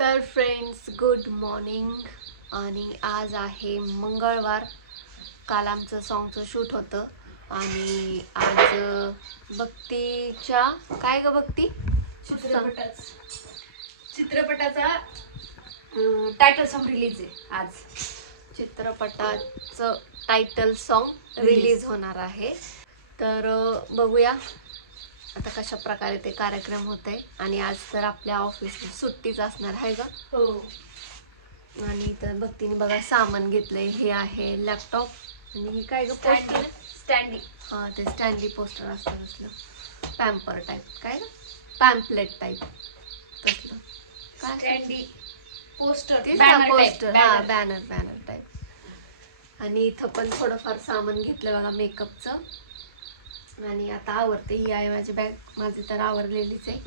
तर friends good morning. आणि आज आहे मंगळवार. काल आमचं सॉन्गचं शूट होतं आणि आज भक्तीच्या काय ग भक्ती चित्रपटाचा टायटल सॉन्ग रिलीज आहे. आज चित्रपटाचं टायटल सॉन्ग रिलीज होणार आहे. तर बघूया आता कशा प्रकारे ते कार्यक्रम होते. आणि आज तर आपल्या ऑफिसला सुट्टीच असणार आहे का. हो. आणि तर भक्तीने बघा सामान घेतलंय. हे आहे लॅपटॉप आणि हे काय ग पोस्टर स्टँडी. हा ते स्टँडी पोस्टर असतं तसलं पॅम्पर टाईप काय ग पॅम्पलेट टाईप तसलं काय स्टँडी पोस्टर पोस्टर हा बॅनर टाईप. आणि इथं पण थोडंफार सामान घेतलं बघा मेकअपचं. आणि आता आवरते. ही आहे माझी बॅग. माझी तर आवरलेलीच आहे.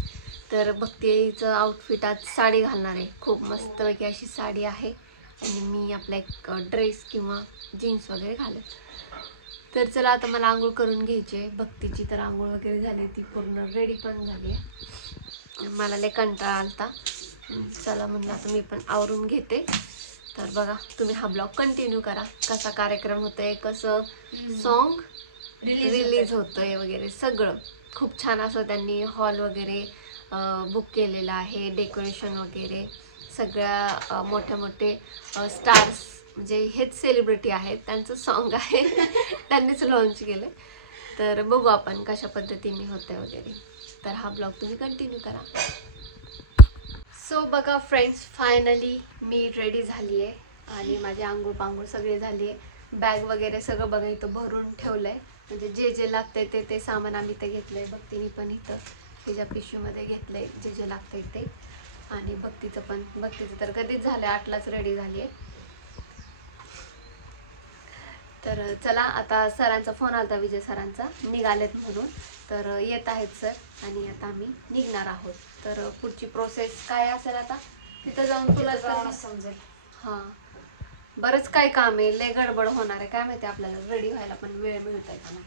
तर भक्तीचं आउटफिट आज साडी घालणार आहे. खूप मस्तपैकी अशी साडी आहे आणि मी आपला एक ड्रेस किंवा जीन्स वगैरे घालेल. तर चला आता मला आंघोळ करून घ्यायची आहे. भक्तीची तर आंघोळ वगैरे झाली, ती पूर्ण रेडी पण झाली आहे. मला लय कंटाळा आलता. चला म्हणलं आता मी पण आवरून घेते. तर बघा तुम्ही हा ब्लॉग कंटिन्यू करा. कसा कार्यक्रम होतोय, कसं सॉन्ग रिलीज होतोय वगैरे सगळं. खूप छान असं त्यांनी हॉल वगैरे बुक केलेला आहे. डेकोरेशन वगैरे सगळ्या मोठे स्टार्स म्हणजे हेच सेलिब्रिटी आहेत, त्यांचं सॉन्ग आहे त्यांनीच लॉन्च केलं. तर बघू आपण कशा पद्धतीने होतंय वगैरे. तर हा ब्लॉग तुम्ही कंटिन्यू करा. सो बघा फ्रेंड्स, फायनली मी रेडी झाली आहे आणि माझी आंघोळ पांघोळ सगळे झाली आहे. बॅग वगैरे सगळं बघा इथं भरून ठेवलं आहे. म्हणजे जे लागतंय ते सामान आम्ही ते घेतलं आहे. भक्तीने पण इथं तिच्या पिशवीमध्ये घेतलं आहे जे लागतंय ते. आणि भक्तीचं तर कधीच झालं आहे, 8लाच रेडी झाली आहे. तर चला आता सरांचा फोन आला, विजय सरांचा, निघालेत म्हणून. तर येत आहेत सर आणि आता आम्ही निघणार आहोत. तर पुढची प्रोसेस काय असेल आता तिथं जाऊन तुला समजेल. हां बरंच काय काम आहे, लय गडबड होणार आहे. काय माहिती आपल्याला रेडी व्हायला पण वेळ मिळत आहे का नाही.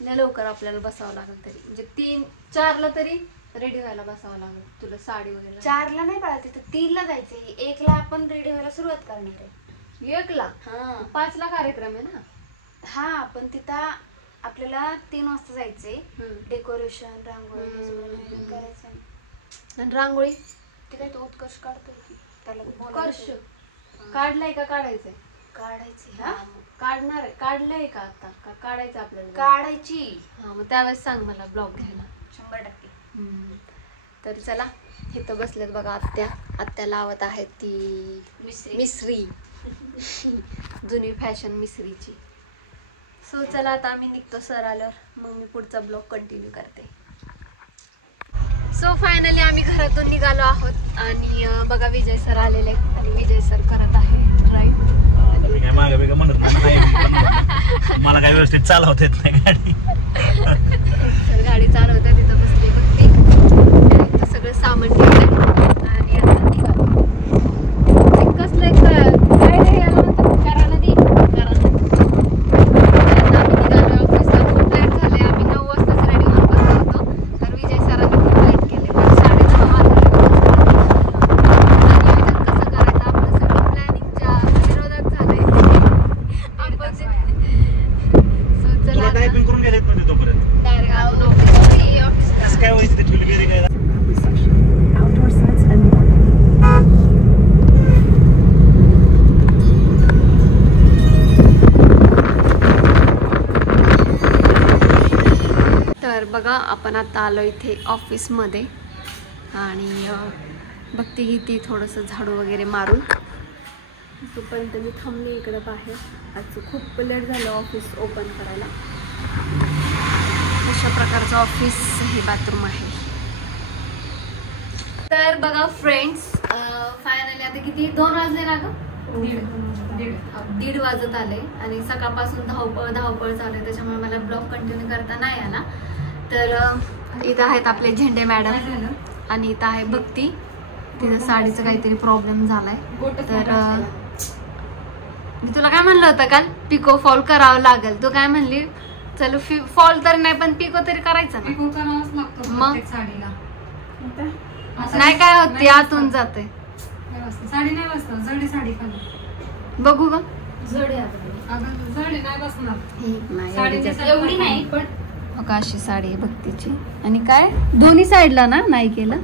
लय लवकर आपल्याला बसावं लागेल, तरी म्हणजे 3-4ला तरी रेडी व्हायला बसावं लागेल. तुला साडी वगैरे 4ला नाही बाळा, तिथं 3ला जायचंय. 1ला आपण रेडी व्हायला सुरुवात करणार आहे. 1ला? हा 5ला कार्यक्रम आहे ना. हा पण तिथं आपल्याला 3 वाजता जायचंय. डेकोरेशन रांगोळी करायचं. आणि रांगोळी ते काय तो उत्कर्ष काढतोय की त्याला उत्कर्ष काढलाय का काढायचंय? काढायचंय. हा काढणार आहे. काढलंय का आता का काढायचं आपल्याला? काढायची. हा मग त्यावेळेस सांग मला ब्लॉग घ्यायला. 100%. तर चला इथं बसलेत बघा आत्या लावत आहेत ती मिसरी जुनी फॅशन मिसरीची. सो चला आता आम्ही निघतो. सर आल्यावर मग मी पुढचा ब्लॉग कंटिन्यू करते. सो फायनली आम्ही घरातून निघालो आहोत आणि बघा विजय सर आलेले आणि विजय सर करत आहे ड्राईव्ह. काय मागे वेगळं म्हणत नाही, मला काय व्यवस्थित चालवता येत नाही गाडी. तर गाडी चालवतात तिथं बसली बघते. सगळं सामान ठेवलंय आणि आता निघालो. कसलं काय रे याला म्हणतात करा नदी. आता आम्ही निघालो ऑफिसला. खूप लेट झाले. आम्ही 9 वाजताच रेडी होऊन बसलो होतो. तर विजय सरांनी खूप लेट केले. पण 10:30 वाजले. नियोजन कसं करायचं आपलं सगळं प्लॅनिंगच्या विरोधात झालंय. आपण तुला टायपिंग करून घ्यायला येत नव्हते तोपर्यंत. डायरेक्ट आपण ऑफिस कसं काय व्हायचं ते ठेवली गेली काय. तर बघा आपण आता आलो इथे ऑफिसमध्ये आणि भक्ती घेते थोडंसं झाडू वगैरे मारून. तोपर्यंत मी थांबले इकडं बाहेर. आज खूप लेट झालं ऑफिस ओपन करायला. अशा प्रकारचं ऑफिस हे बाथरूम आहे. तर बघा फ्रेंड्स फायनली आता किती 2 वाजले ना ग. 1:30 वाजत आले आणि सकाळपासून धावपळ चालू आहे. त्याच्यामुळे मला ब्लॉग कंटिन्यू करता नाही आला. तर इथं आहेत आपले झेंडे मॅडम आणि इथं आहे भक्ती. तिथं साडीचं काहीतरी प्रॉब्लेम झालाय. तर मी तुला काय म्हणलं होतं काल पिको फॉल करावं लागेल. तू काय म्हणली चलो फॉल तर नाही पण पिको तरी करायचं ना. पिको करावाच लागतो मग साडीला. नाही काय होत ती आतून जाते. साडी नाही बसणार, जडी साडी खाली बघू ग. जड आहे अगं जडी नाही बसणार. साडी एवढी नाही पण बघा अशी साडी आहे भक्तीची. आणि काय दोन्ही साईडला ना नाही केलं,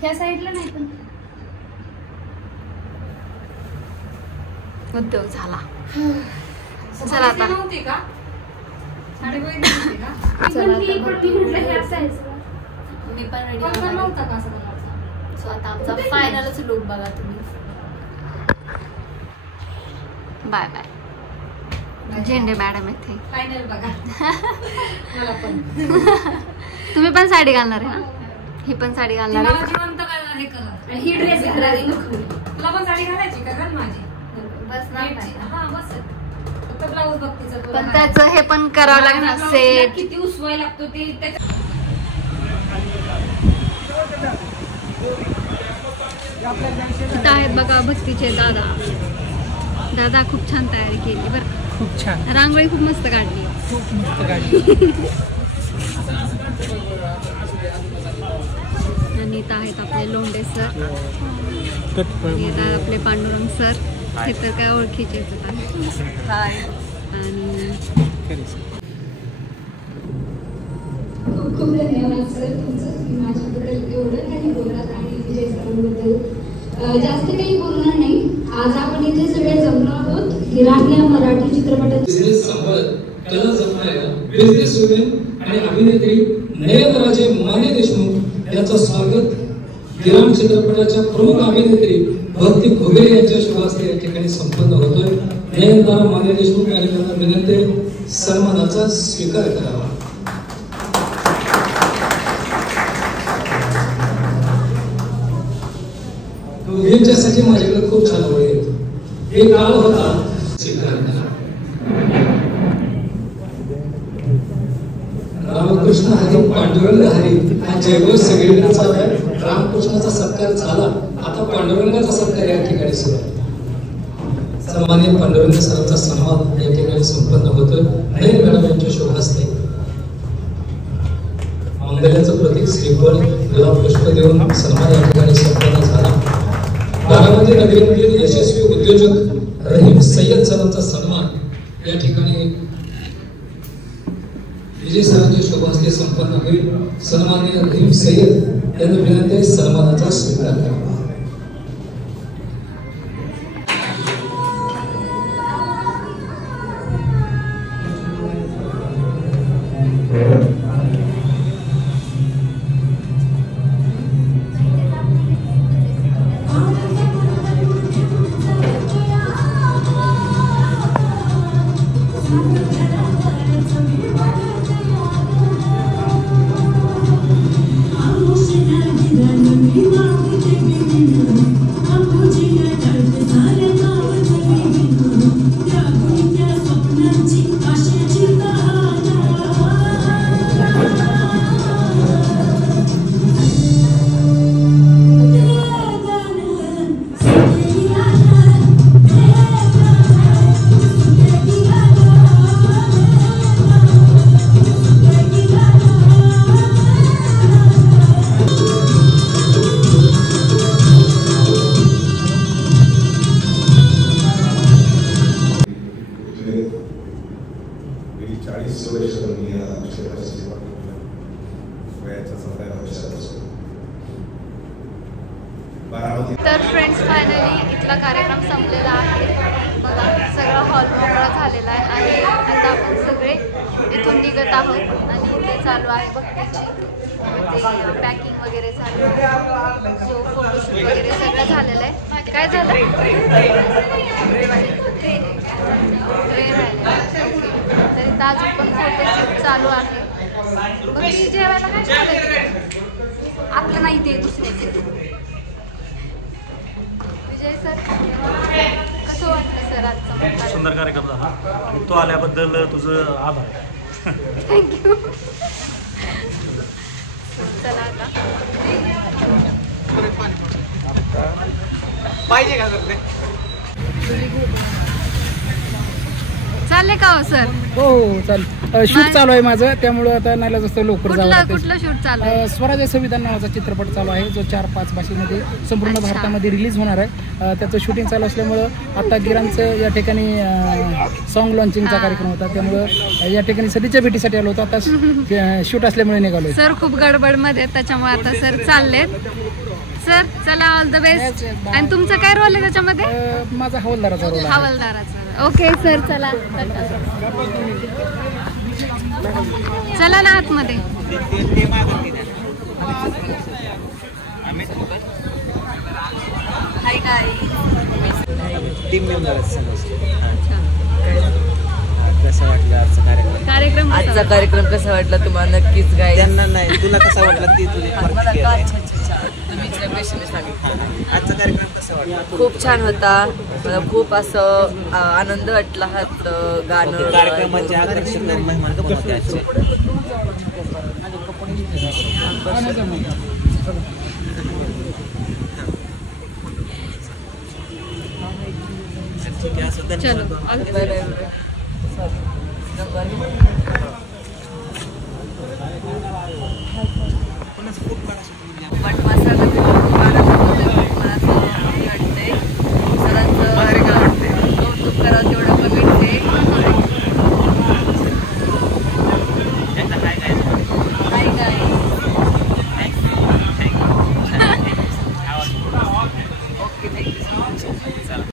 ह्या साईडला नाही पण उद्योग झाला. चला आता नव्हती का साडी बघितली नव्हती का? चला मी आता म्हटलं ह्या साईडला मी पण रेडी पण नव्हता का असं कलरचा? सो आता आमचा फायनलच लुक बघा तुम्ही. Bye bye. झेंडे मॅडम इथे. फायनल बघा. मला पण तुम्ही पण साडी घालणार आहे ना? ही पण साडी घालणार मला आहे. जिवंत कलर हे कलर. आणि ही ड्रेस घालायची. तुला पण साडी घालायची का? घाल माझी. बस हा बस. फक्त ब्लाऊज बघतीचं तुला. पण त्याचं हे पण करावं लागणार सेट. किती उसवाय लागतो ते त्याच्या. इथं आहेत बघा भक्तीचे दादा. दादा खूप छान तयारी केली बरं का. खूप छान, रांगोळी खूप मस्त काढली. खूप मस्त काढली. आणि इथं आहेत आपले लोंढे सर, येतात आपले पांडुरंग सर. हे तर काय ओळखीचे येतात. आणि खूप खूप धन्यवाद सर तुमचं, तुम्ही माझ्याबद्दल एवढं काही बोललात आणि विजय सरांबद्दल जास्त काही बोलणार नाही. आज आपण इथे सगळे जमलो आहोत गिराण या मराठी चित्रपटात बिझनेस सांभाळत कला जपणाऱ्या बिझनेस वुमेन आणि अभिनेत्री नयनराजे माने देशमुख यांचं स्वागत गिराण चित्रपटाच्या प्रमुख अभिनेत्री भक्ती घोगरे यांच्या शुभ हस्ते या ठिकाणी संपन्न होतोय. नयनतारा माने देशमुख यांना विनंती सन्मानाचा स्वीकार करावा. यांच्यासाठी माझ्याकडे खूप छान वेळ येतो. एक काळ होता स्वीकार करा. रामकृष्ण हरी पांडुरंग हरी हा जयघोष सगळीकडे चालू आहे. रामकृष्णाचा सत्कार झाला, आता पांडुरंगाचा सत्कार या ठिकाणी सुरू आहे. सन्माननीय पांडुरंग सरांचा सन्मान या ठिकाणी संपन्न होतोय. नयन मॅडम यांच्या शुभ हस्ते मंगल्याचं प्रतीक श्रीफळ गुलाब पुष्प देऊन सन्मान या ठिकाणी संपन्न झाला. बारामती नगरीमधील यशस्वी उद्योजक रहीम सय्यद सरांचा सन्मान या ठिकाणी विजय सरांच्या शुभ हस्ते संपन्न होईल. सन्माननीय रहीम सय्यद यांना विनंती आहे सन्मानाचा स्वीकार करावा. तर फ्रेंड्स फायनली इथला कार्यक्रम संपलेला आहे. बघा सगळा हॉल मोकळा झालेला आहे आणि आता आपण सगळे इथून निघत आहोत. आणि ते चालू आहे भक्तीची ते पॅकिंग वगैरे चालू आहे. सो फोटोशूट वगैरे सगळं झालेलं आहे. काय झालं ट्रेन तरी ताजून पण फोटोशूट चालू आहे. भक्ती जेवायला काय झालं आपलं नाही ते दुसऱ्याचे. कसं वाटलं सर आजचा? सुंदर कार्यक्रम झाला आणि तो आल्याबद्दल तुझं आभार. थँक्यू. चला आता पाहिजे का सर ते? चालले का हो सर? हो चालेल. शूट चालू आहे माझं, त्यामुळं आता नाही जास्त लवकर जावं. कुठलं शूट चालू आहे? स्वराज्य संविधान नावाचा चित्रपट चालू आहे, जो 4-5 भाषेमध्ये संपूर्ण अच्छा. भारतामध्ये रिलीज होणार आहे. त्याचं शूटिंग चालू असल्यामुळं आता गिरांचं या ठिकाणी सॉन्ग लॉन्चिंगचा कार्यक्रम होता, त्यामुळं या ठिकाणी सध्याच्या भेटीसाठी आलो होतो. आता शूट असल्यामुळे निघालो. सर खूप गडबड मध्ये, त्याच्यामुळे आता सर चाललेत. सर चला, ऑल द बेस्ट. आणि तुमचा काय रोल आहे त्याच्यामध्ये? माझा हवालदाराचा रोल आहे. हवालदाराचा. ओके सर, चला चला ना आतमध्ये. हाय काय टीम मेंबर कसा वाटला आजचा कार्यक्रम? कार्यक्रम आजचा कार्यक्रम कसा वाटला तुम्हाला? नक्कीच गाय त्यांना नाही, तुला कसा वाटला ती तुला आजचा कार्यक्रम कसा वाटला? खूप छान होता. मला खूप असं आनंद वाटला. हात गाणं कार्यक्रमाचे आकर्षक मेहमान कोण होते आजचे? चलो.